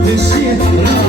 this shit.